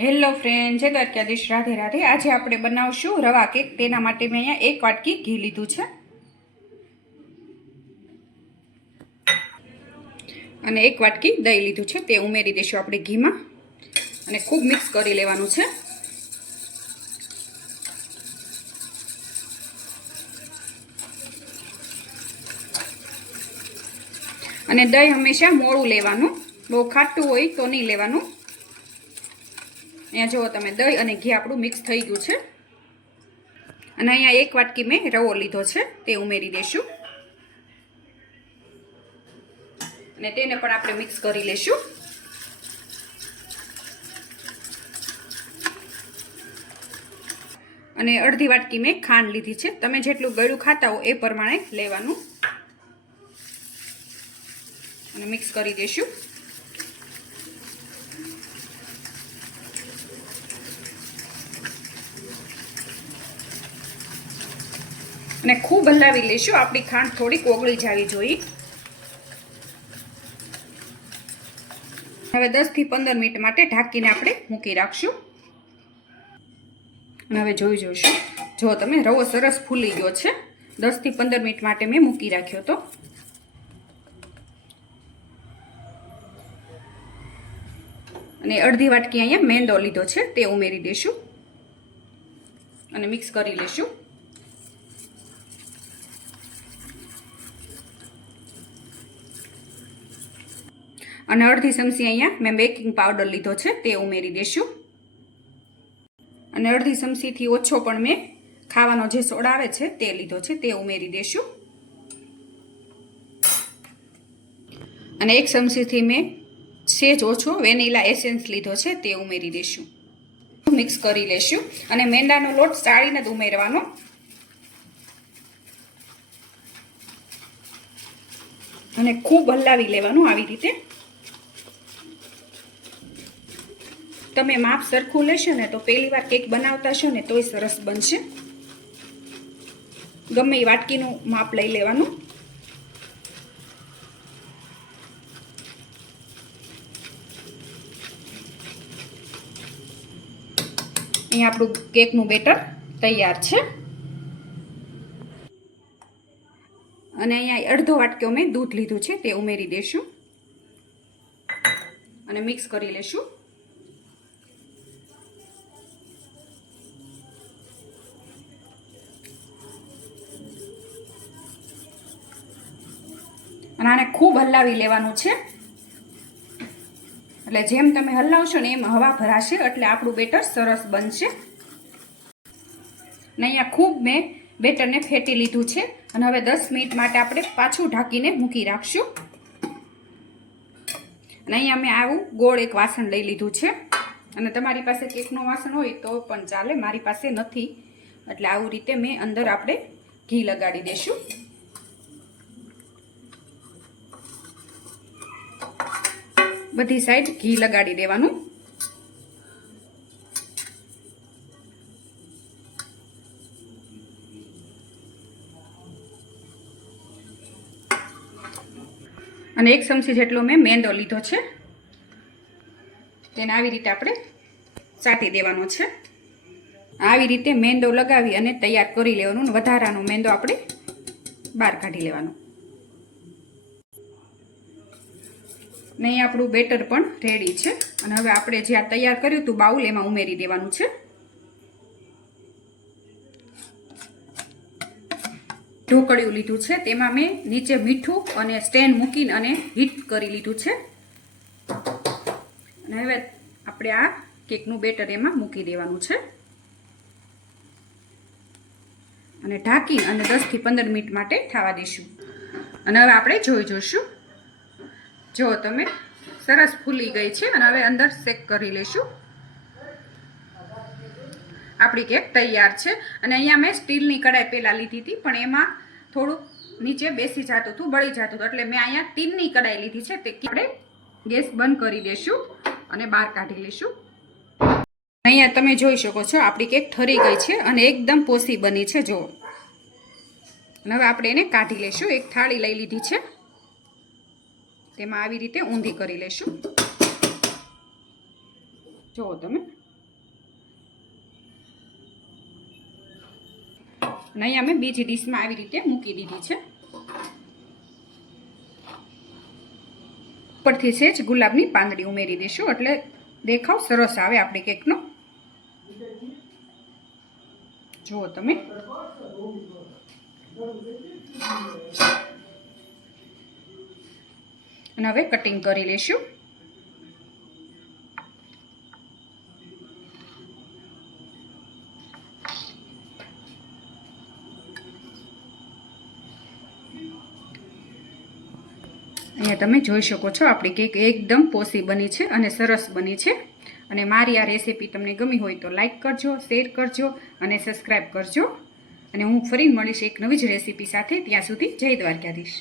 Hello friend જય દ્વારકાધીશ. રાધે રાધે. આજે આપણે બનાવશું રવા કેક. તેના માટે મેં અહીંયા એક વાટકી ઘી લીધું છે. અને એક વાટકી દહીં લીધું છે. તે ઉમેરી દઈશું આપણે ઘીમાં. અને ખૂબ મિક્સ કરી લેવાનું છે. અને દહીં હંમેશા મોડું લેવાનું. બહુ ખાટું હોય તો નહીં લેવાનું. અહીંયા જુઓ તમે, દહીં અને ઘી આપણું મિક્સ થઈ ગયું છે. અને અહીંયા એક વાટકી મેં રવો લીધો છે, તે ઉમેરી દઈશું. અને તેને પણ આપણે મિક્સ કરી લઈશું. અને અડધી વાટકી મેં ખાંડ લીધી છે. તમે જેટલું ગળ્યું ખાતા હો એ પ્રમાણે લેવાનું. અને મિક્સ કરી દઈશું. અને ખૂબ હલાવી લઈશું. આપણી ખાંડ થોડીક ઓગળી જવી જોઈએ. હવે દસથી પંદર મિનિટ માટે ઢાંકીને આપણે મૂકી રાખશું. અને હવે જોઈ જોઈશું. જો તમે રવો સરસ ફૂલી ગયો છે. દસથી પંદર મિનિટ માટે મેં મૂકી રાખ્યો હતો અને અડધી વાટકી અહીંયા મેંદો લીધો છે, તે ઉમેરી દઈશું અને મિક્સ કરી લઈશું. અને અડધી ચમચી અહીંયા મેં બેકિંગ પાવડર લીધો છે, તે ઉમેરી દઈશું અને અડધી ચમચીથી ઓછો પણ મેં ખાવાનો જે સોડ આવે છે, તે લીધો છે, તે ઉમેરી દઈશું અને એક ચમચીથી મેં સેજ ઓછો વેનીલા એસેન્સ લીધો છે, તે ઉમેરી દઈશું મિક્સ કરી લેશું. અને મેંદાનો લોટ સાળીને જ ઉમેરવાનો. અને ખૂબ હલાવી લેવાનું આવી રીતે. તમે માપ સરખું લેશો ને તો પહેલી વાર કેક બનાવતા છો ને તોય સરસ બનશે. ગમે એ વાટકીનું માપ લઈ લેવાનું. અહીંયા આપણું કેકનું બેટર તૈયાર છે. અને અહીંયા અડધો વાટક્યો મેં દૂધ લીધું છે, તે ઉમેરી દઈશું અને મિક્સ કરી લેશું. અને આને ખૂબ હલાવી લેવાનું છે. એટલે જેમ તમે હલાવશો ને એમ હવા ભરાશે એટલે આપણું બેટર સરસ બનશે. ને અહીંયા ખૂબ મેં બેટરને ફેટી લીધું છે. અને હવે દસ મિનિટ માટે આપણે પાછું ઢાંકીને મૂકી રાખશું. અને અહીંયા મેં આવું ગોળ એક વાસણ લઈ લીધું છે. અને તમારી પાસે કેકનું વાસણ હોય તો પણ ચાલે, મારી પાસે નથી. એટલે આવું રીતે મેં અંદર આપણે ઘી લગાડી દઈશું બધી સાઈડ ઘી લગાડી દેવાનું. અને એક ચમચી જેટલો મેં મેંદો લીધો છે. તેને આવી રીતે આપણે ચાટી દેવાનો છે. આવી રીતે મેંદો લગાવી અને તૈયાર કરી લેવાનું વધારાનો મેંદો આપણે બહાર કાઢી લેવાનો. ને અહીં આપણું બેટર પણ રેડી છે. અને હવે આપણે જે આ તૈયાર કર્યું હતું બાઉલ, એમાં ઉમેરી દેવાનું છે. ઢોકળિયું લીધું છે. તેમાં મેં નીચે મીઠું અને સ્ટેન્ડ મૂકીને અને હીટ કરી લીધું છે. અને હવે આપણે આ કેકનું બેટર એમાં મૂકી દેવાનું છે. અને ઢાંકી અને દસથી પંદર મિનિટ માટે થવા દઈશું. અને હવે આપણે જોઈ જોઈશું. જો તમે, સરસ ફૂલી ગઈ છે અને હવે અંદર શેક કરી લઈશું આપણી કેક તૈયાર છે અને અહીંયા મેં સ્ટીલની કડાઈ પહેલાં લીધી હતી, પણ એમાં થોડુંક નીચે બેસી જતું હતું, બળી જતું હતું. એટલે મેં અહીંયા ટીનની કડાઈ લીધી છે, તે આપણે ગેસ બંધ કરી દઈશું અને બહાર કાઢી લઈશું અહીંયા તમે જોઈ શકો છો, આપણી કેક ઠરી ગઈ છે અને એકદમ પોસી બની છે જો અને હવે આપણે એને કાઢી લઈશું એક થાળી લઈ લીધી છે. તેમાં આવી રીતે ઊંધી કરી લેશું. જુઓ તમે. નહીં, અમે બીજી ડીશમાં આવી રીતે મૂકી દીધી છે. ઉપરથી છે જ ગુલાબની પાંદડી ઉમેરી દઈશું એટલે દેખાવ સરસ આવે આપણે કેકનો. જુઓ તમે. અને હવે કટિંગ કરી લેશું. અહીંયા તમે જોઈ શકો છો, આપણી કેક એકદમ પોસી બની છે અને સરસ બની છે. અને મારી આ રેસીપી તમને ગમી હોય તો લાઇક કરજો શેર કરજો અને સબસ્ક્રાઈબ કરજો. અને હું ફરી મળીશ એક નવી જ રેસીપી સાથે. ત્યાં સુધી જય દ્વારકાધીશ.